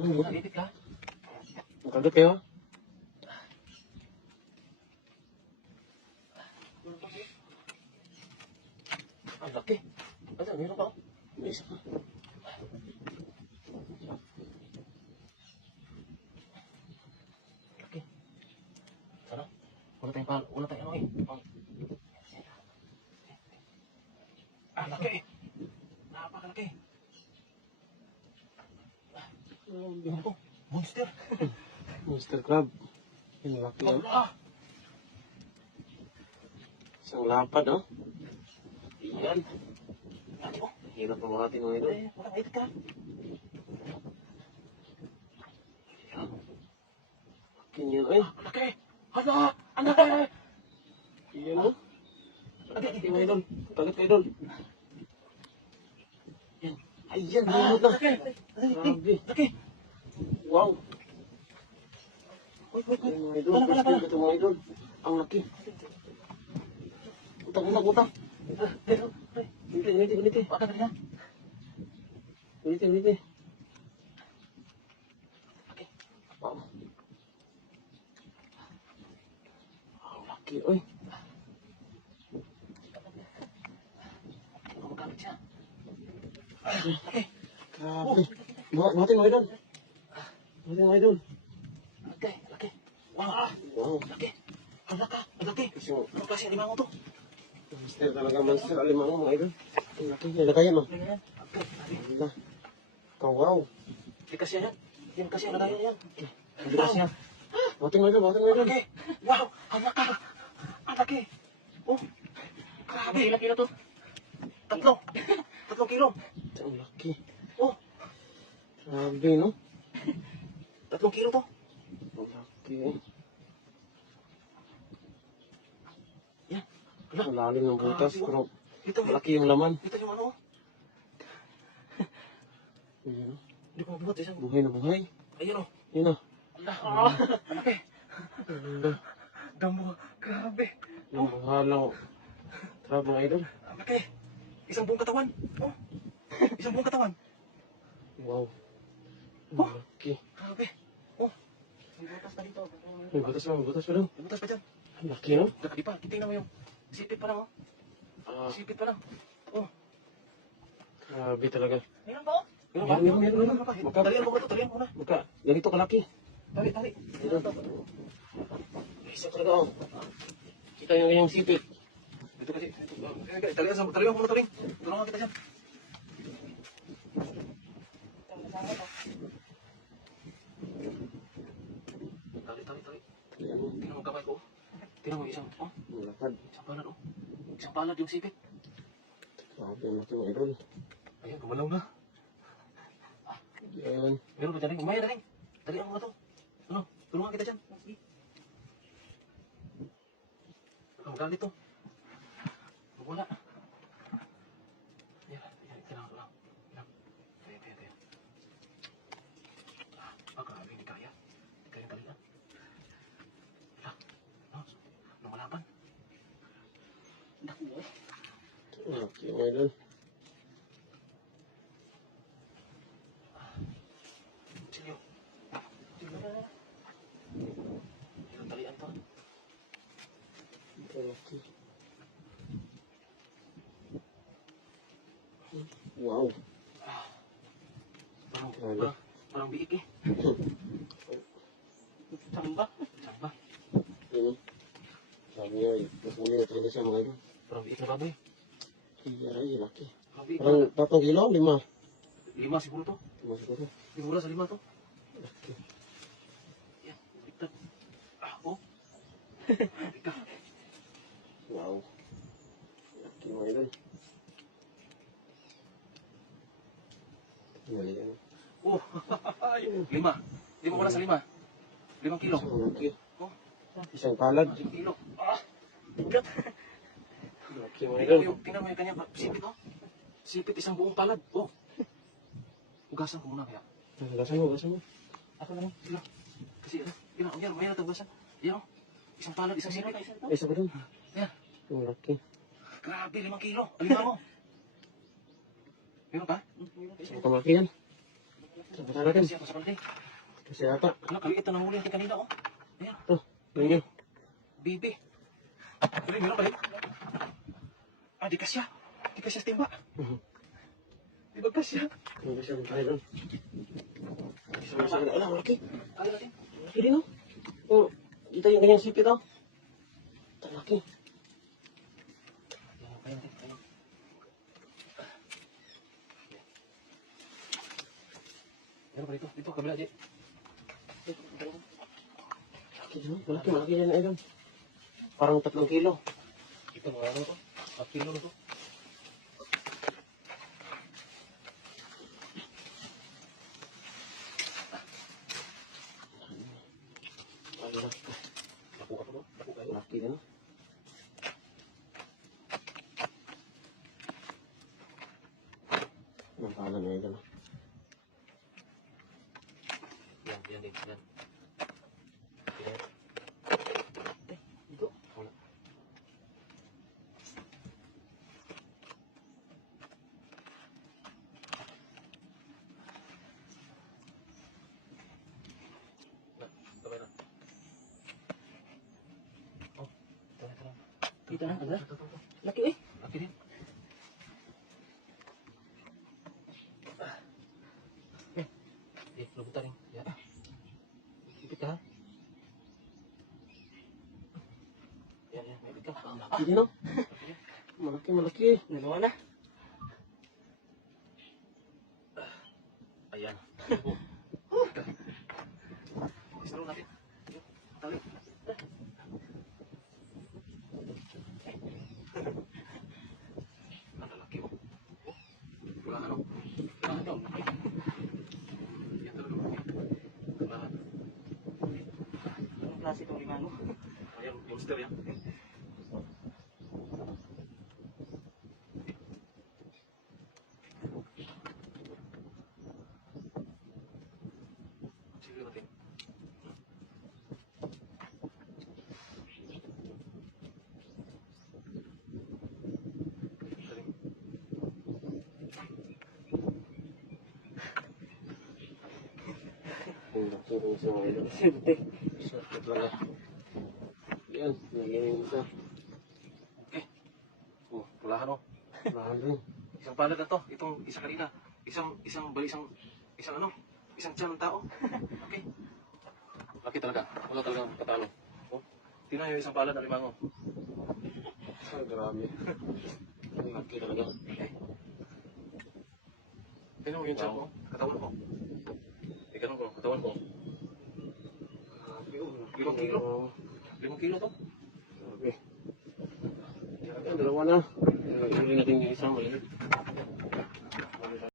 Ipit ka. Makagat kayo? Ang laki. Ano, meron pa ako. May isa pa. Laki. Sana? Wala tayong ano eh. Laki. Napakalaki. Ano to? Monster. Monster crab. Yung laki yan. Isang lapad, oh. Yan. Laki oh. Hirap na mga ating mga ito. Wala ka, ipit ka. Laki niyan. Ay, Laki. Hala! Ang laki! yan, oh. Laki mga idol. Kagat ka, idol. Yan. Ayan, lumot na. Laki. Grabe. Laki. Wow. Wait. Ay, mga idol. Pala. First time ito, mga idol. Ang laki. Utang. Ulit. Baka na rin Ulit. Laki. Wow. Ang laki, oy. Gumagamit siya. Laki. Grabe. Buhatin mga idol. Laki. Wow. Wow. Laki. Ang laki. Kasi mo, Anong klase alimango to? monster talaga, monster. Alimang mga idol. Ang laki. Nalagayan, oh. Ano yan? Wala. Wow. Hindi kasi yan. Hindi kasi ang lagayan yan. Ang bigas niya. Buhatin mga idol. Laki. Wow. Ang laki. Oh. Grabe. Ilang kilo to? 3 kilo. Ang laki. Oh. Grabe, no? 3 kilo to. Ang laki, eh. Yan. Ang lalim ng butas, Grabe, pero Ito malaki yung laman. Ito yung ano. Ayan, oh. Hindi ko mabuhat. Isang. Buhay na buhay. Ayun oh. Yun, oh. Ang laki. Ang Damo. Grabe. buhalang. Grabe mga idol. Ang laki. Isang buong katawan. Oh. Isang buong katawan. Wow. Oh. Ang laki. Grabe. Oh. May butas pa dito. May butas pa daw. May butas pa dyan. Ang laki, no? Di pa. Tingnan mo yung sipit pa lang oh. Sipit pa lang. Oh. Grabe talaga. Meron pa oh. Meron pa. Talian mo ba ito? Talian mo na. Magka, ganito kalaki. Tali. Isa talaga, oh. Kita yung sipit. Ito kasi. Talian mo na taling. Tulungan kita dyan. Tali. Ayan, oh. Tingnan mo kamay ko. Tingnan mo isang. Oh. Ang lapad. Isang palad oh. Isang palad yung sipit. Grabe ang laki mga idol. Ayan, gumalaw na. Ayan. Meron pa dyan. Umaya na rin. Talian mo na to. Ano? Tulungan kita dyan. Ang galit to. Wala. Yan. Kailangan ko lang. Kaya. Baka hindi kaya. Hindi kaya talian. Lumalaban. Ang laki mga idol. Silyo. Ilang talian to. Ang laki. Wow. Parang biik eh. Samba. Yun. Sabi nga, patuloy na talaga siya mga idol. Parang biik na baboy. Ay, laki. Parang biik Parang na. 3 kilo, 5. 5 siguro to. Siguro. Siguro sa 5 to. Laki. Yan. Bigtad. Oh. Bigtad. Wow. Laki mga idol. Mali yan. Oh. 5. Di mo wala sa 5. 5 kilo. Isang laki. Oh. Isang palad. 5 kilo. Bigat. Laki mga idol. Tingnan mo yung kanyang sipit oh. Sipit isang buong palad. Oh. Ugasan ko muna kaya. Gasan mo. Ako na lang. Sila. Kasi ano. Yan. Mayroon ito ugasan. Yan oh. Isang palad, isang sipit. Ay, isa pa dun. Yan. Ang laki. Grabe, 5 kilo. Alima mo. Meron pa? Isang kamaki yan. Sabutan natin. Siya, sa balde. Kasi ata. Anak, kaliit na nahuli natin kanina, oh. Ayan, Ito. Ganyan. bibi. Tuloy, meron pa rin. Ah, di kasya. Di kasya sa timba. Di ba kasya? Hindi siya tayo doon. Isa na ala, malaki. Ano natin? Malaki din, no? Oh, kita yung ganyang sipit, oh. Malaki. Ayan, kaya natin, kaya. Meron pa dito, dito, kabila, di. Malaki din, oh. Malaki, malaki yan, Idol. Parang 3 kilo. Ito, mga ano to? 4 kilo na to. Naku ako to, naku kayo. Malaki din, oh. Ang pangalan na Idol, oh. Yan, yan din, yan. Yan. Dito. Wala. Na, sabay na. Oh, tara, tara. Dito na, ada. Ito. Laki, eh. Laki din. Eh, lubutan rin. Yan. Ipit ka, ha? Yan, yan. May ipit ka. Malaki din, oh. Malaki, malaki. Dalawa na. Ayan. Isaro natin. Tali. Ang lalaki, oh. Oh. Wala ano. Wala ito. Yan talaga. Wala. Anong klase itong limano? Ayan, monster yan. Sige natin. Galing. Ang laki ng isa, mga Idol. Siyempre. Swerte talaga. Yan, lagyan yung isa. Okay. Oh, wala oh. Mahal din. Isang palad na to. Itong isa kanina. Isang ano? Isang tiyan ng tao. Okay. Laki talaga. Wala talagang patalo. Oh. Tingnan nyo isang palad na limango. Ay, grabe. Ang laki talaga. Tingnan mo yung tiyan ko. Katawan ko. Tingnan ko. Katawan ko. Grabe, oh. 5 kilo. 5 kilo to.